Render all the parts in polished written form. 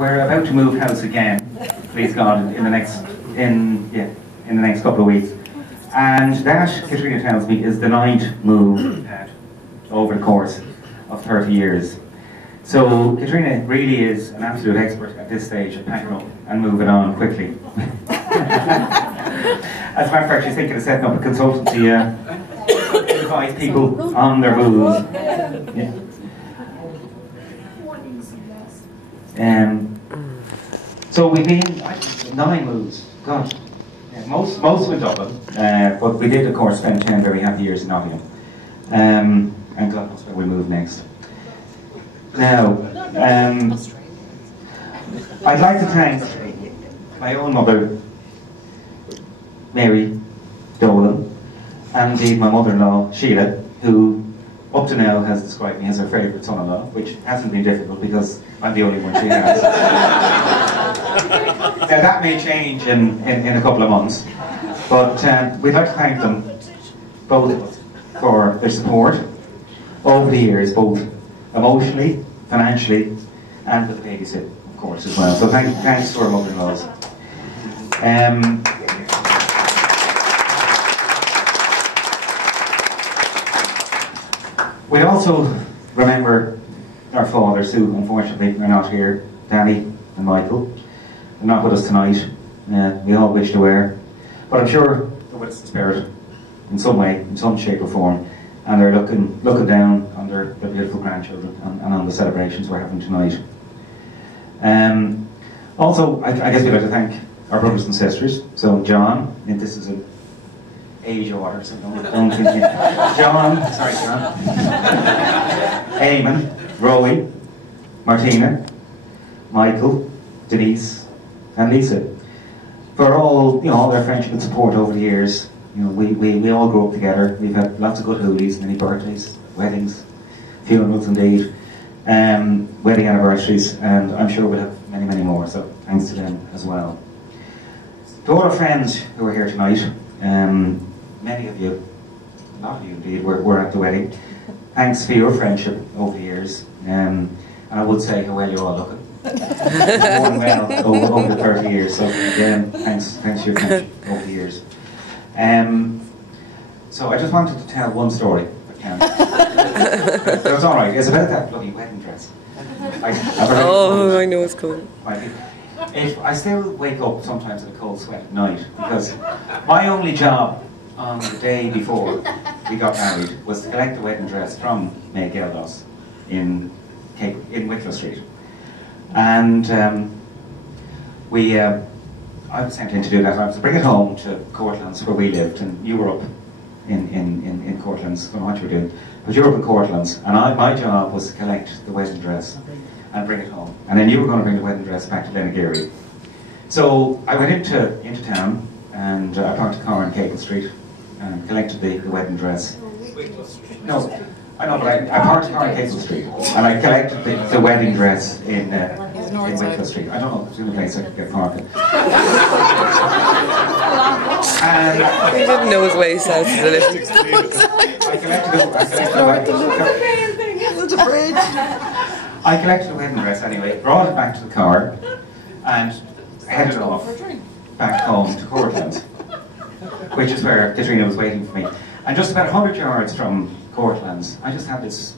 we're about to move house again, please God, in the next couple of weeks. And that, Katrina tells me, is the 9th move we've had over the course of 30 years. So Katrina really is an absolute expert at this stage of packing up and moving on quickly. As a matter of fact, she's thinking of setting up a consultancy to advise people on their moves. Yeah. So we've been 9 moves. God, yeah, most were Dublin, but we did, of course, spend 10 very happy years in Nottingham. And God knows where we move next. Now, I'd like to thank my own mother, Mary Dolan, and indeed my mother-in-law, Sheila, who up to now has described me as her favourite son-in-law, which hasn't been difficult because I'm the only one she has. Now that may change in a couple of months, but we'd like to thank them both for their support over the years, both emotionally, financially, and with the babysit, of course, as well. So thanks to our mother-in-laws. We also remember our fathers who unfortunately are not here, Danny and Michael. They're not with us tonight. We all wish they were. But I'm sure they're with us in spirit, in some way, in some shape or form. And they're looking down on their beautiful grandchildren and on the celebrations we're having tonight. Also, I guess we'd like to thank our brothers and sisters. So John, and this is an age order, so don't think it. John, sorry John. Eamon, Rowie, Martina, Michael, Denise, and Lisa. For all all their friendship and support over the years. We all grew up together. We've had lots of good hoolies, many birthdays, weddings, funerals indeed, wedding anniversaries, and I'm sure we'll have many, many more, so thanks to them as well. To all our friends who are here tonight, many of you, a lot of you indeed, were at the wedding. Thanks for your friendship over the years, and I would say how well you're all looking. Worn well over the 30 years, so again, thanks for your friendship over the years. So I just wanted to tell one story, if I can. So it's alright, it's about that bloody wedding dress. I know it's cool. I still wake up sometimes in a cold sweat at night, because my only job on the day before we got married was to collect the wedding dress from May Geldos in Wicklow Street. And I was sent in to do that. I was to bring it home to Courtlands, where we lived, and you were up in Courtlands. I don't know what you were doing, but you were up in Courtlands, and my job was to collect the wedding dress and bring it home. And then you were going to bring the wedding dress back to Lenagiri. So I went into town, and I parked a car on Capel Street and collected the wedding dress. No, I know, but I parked a car on Capel Street, and I collected the wedding dress in Wicklow Street. I don't know, there's a place I could get parking. He didn't know his way south of the lift. I collected the wedding dress anyway, brought it back to the car, and headed off back home to Courtlands, which is where Katrina was waiting for me. And just about 100 yards from Courtlands, I just had this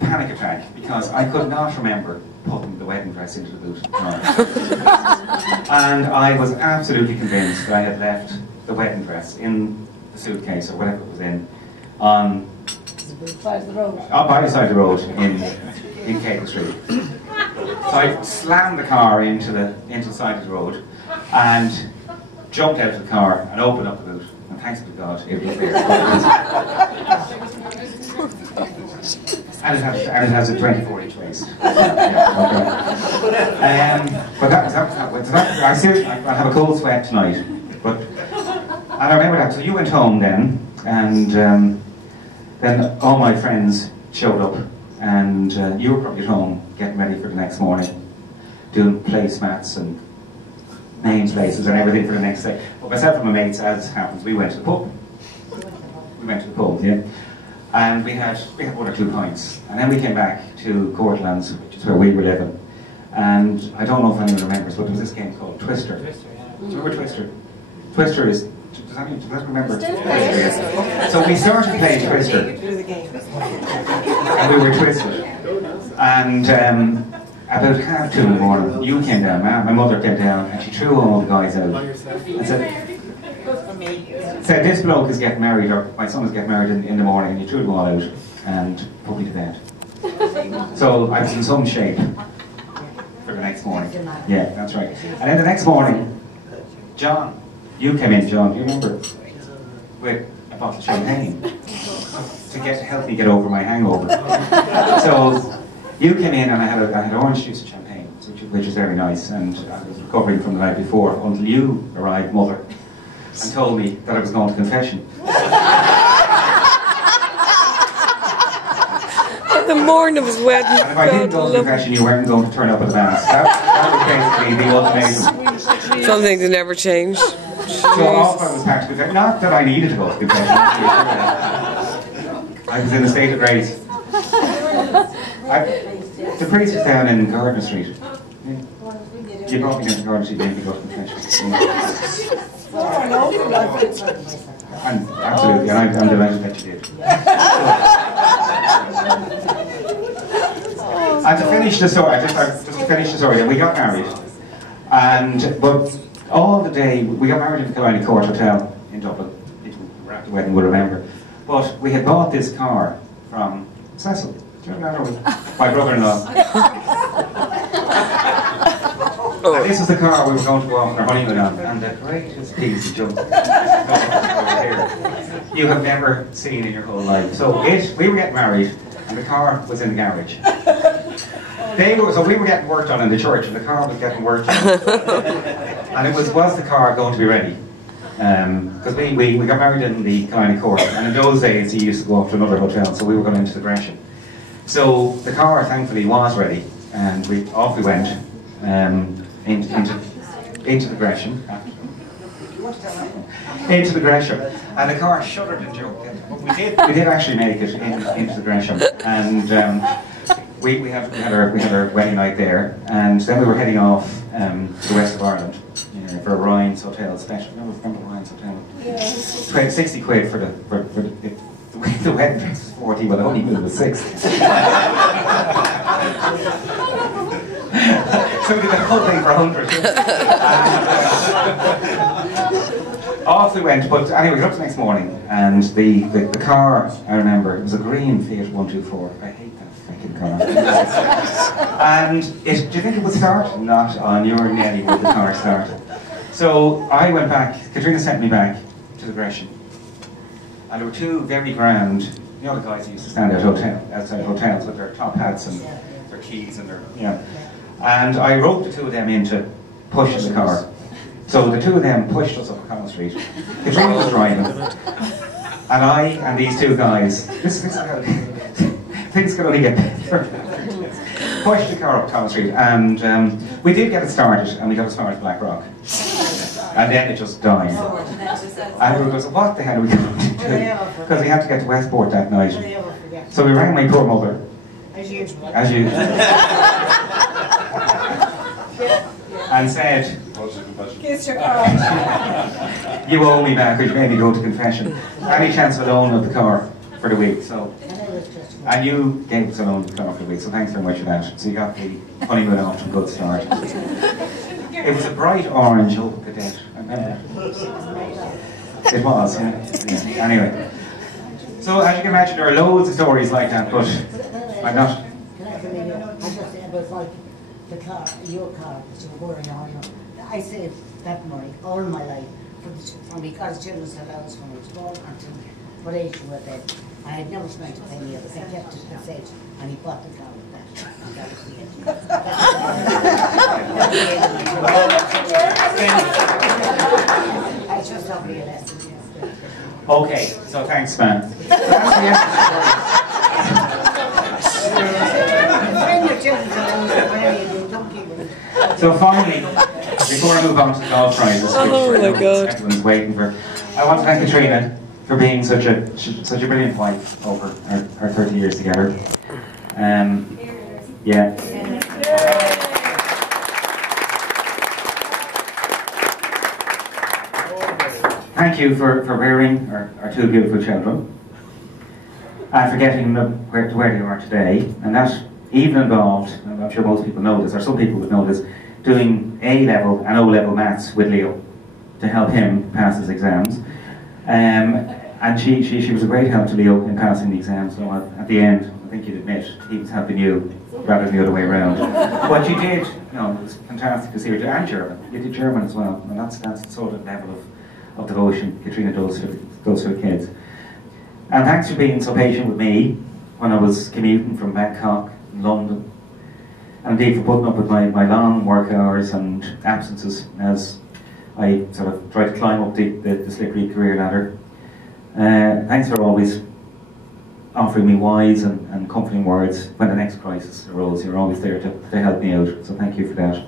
panic attack, because I could not remember putting the wedding dress into the boot of the car. And I was absolutely convinced that I had left the wedding dress in the suitcase, or whatever it was in, on by the side of the road in Capel Street. So I slammed the car into the side of the road and jumped out of the car and opened up the boot, and thanks to God it was there. And it has a 24-inch waist. Yeah, but I see, I'll have a cold sweat tonight. And I remember that. So you went home then, and then all my friends showed up, and you were probably at home getting ready for the next morning, doing placemats and name places and everything for the next day. But myself and my mates, as happens, we went to the pub. Yeah. And we had 1 or 2 pints. And then we came back to Courtlands, which is where we were living. And I don't know if anyone remembers, but there was this game called Twister. Do you remember Twister? Twister is, does anyone remember? So we started playing Twister. And we were twisted. And about 2:30 in the morning, you came down, my mother came down, and she threw all the guys out. And said, this bloke is getting married, or my son is getting married in the morning, and you threw them all out and put me to bed. So I was in some shape for the next morning. Yeah, that's right. And then the next morning, John, you came in, John, do you remember? With a bottle of champagne to help me get over my hangover. So you came in and I had orange juice and champagne, which was very nice, and I was recovering from the night before until you arrived, Mother, and told me that I was going to confession. On the morning of his wedding. And if I didn't go to confession, you weren't going to turn up at the mass. That was basically the ultimatum. Some things have never changed. So off I was back to confession. Not that I needed to go to confession. I was in a state of grace. The priest is down in Gardner Street. You brought me down to Gardner Street to go to confession. Absolutely, and I'm delighted that you did. And to finish the story, just to finish the story, we got married, but all the day we got married in the Killiney Court Hotel in Dublin. People who were at the wedding will remember. But we had bought this car from Cecil. Do you remember? My brother-in-law. And this is the car we were going to go off on our honeymoon on, and the greatest piece of junk you have never seen in your whole life. So we were getting married, and the car was in the garage. So we were getting work done in the church, and the car was getting work done. And it was the car going to be ready? Because we got married in the Killiney Court, and in those days he used to go off to another hotel, so we were going into the Gresham. So the car, thankfully, was ready, and off we went. Into the Gresham. Into the Gresham. And the car shuddered and joked. But we did actually make it into the Gresham. And we had our wedding night there. And then we were heading off to the west of Ireland for a Ryan's Hotel special. Remember Ryan's Hotel? Yeah. 60 quid for the wedding dress was 40, but the honeymoon was 6. So we did the whole thing for 100. Off we went, but anyway, we got up the next morning, and the car, I remember, it was a green Fiat 124. I hate that fucking car. And do you think it would start? Not on your Nelly would the car start. So I went back, Katrina sent me back to the Gresham. And there were 2 very grand, you know the guys who used to stand outside hotels with their top hats and their keys and their, And I roped the 2 of them in to push the car. So the 2 of them pushed us up Collins Street. Katrina was driving. And I and these 2 guys, things could only get better. Pushed the car up Collins Street, and we did get it started, and we got as far as Blackrock. And then it just died. And we were going, so what the hell are we going to do? Because we had to get to Westport that night. So we rang my poor mother. As usual. And said, you owe me back, or you made me go to confession. Any chance of a loan of the car for the week? So, and you gave us a loan of the car for the week, so thanks very much for that. So you got the honeymoon off to a good start. It was a bright orange Opel Kadett, I remember. It was, yeah. Anyway. So as you can imagine, there are loads of stories like that, but I'm not. The car, your car, that you were going on. I saved that money all my life from because children's allowance when I was born until what age you were then. I had never spent a penny of it. I kept it and saved, and he bought the car with that. And that was the end. I just taught me a lesson. Okay, so thanks, man. So finally, before I move on to the golf prizes, which everyone's waiting for, I want to thank Katrina for being such a brilliant wife over our 30 years together. Yeah. Thank you for rearing our two beautiful children, and for getting them to where they are today. And that even involved, and I'm sure most people know this, or some people would know this, doing A-level and O-level maths with Leo to help him pass his exams. And she was a great help to Leo in passing the exams. So at the end, I think you'd admit, he was helping you rather than the other way around. But you did, it was fantastic to see her, and German. You did German as well, and that's the sort of level of devotion Katrina does for the kids. And thanks for being so patient with me when I was commuting from Bangkok and London. And indeed for putting up with my long work hours and absences as I sort of tried to climb up the slippery career ladder. Thanks for always offering me wise and comforting words when the next crisis arose. You're always there to help me out, so thank you for that.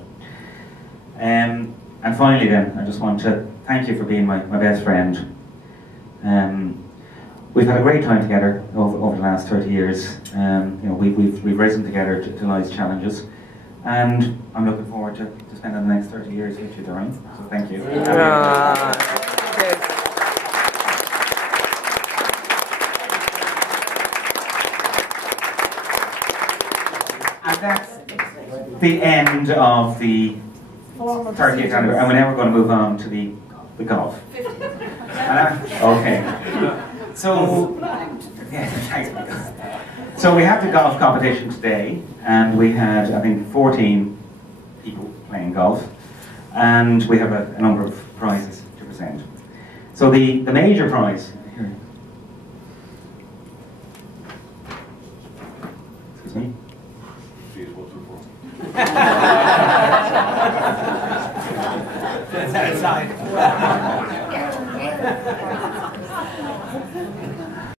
And finally then, I just want to thank you for being my best friend. We've had a great time together over the last 30 years. We've risen together to life's challenges, and I'm looking forward to spending the next 30 years with you, Darren. So thank you. And that's the end of the 30th anniversary, and we're now going to move on to the golf. Okay. So, yeah, thanks. So we have the golf competition today, and we had, I think, 14 people playing golf, and we have a number of prizes to present. So the major prize, excuse me. That's outside.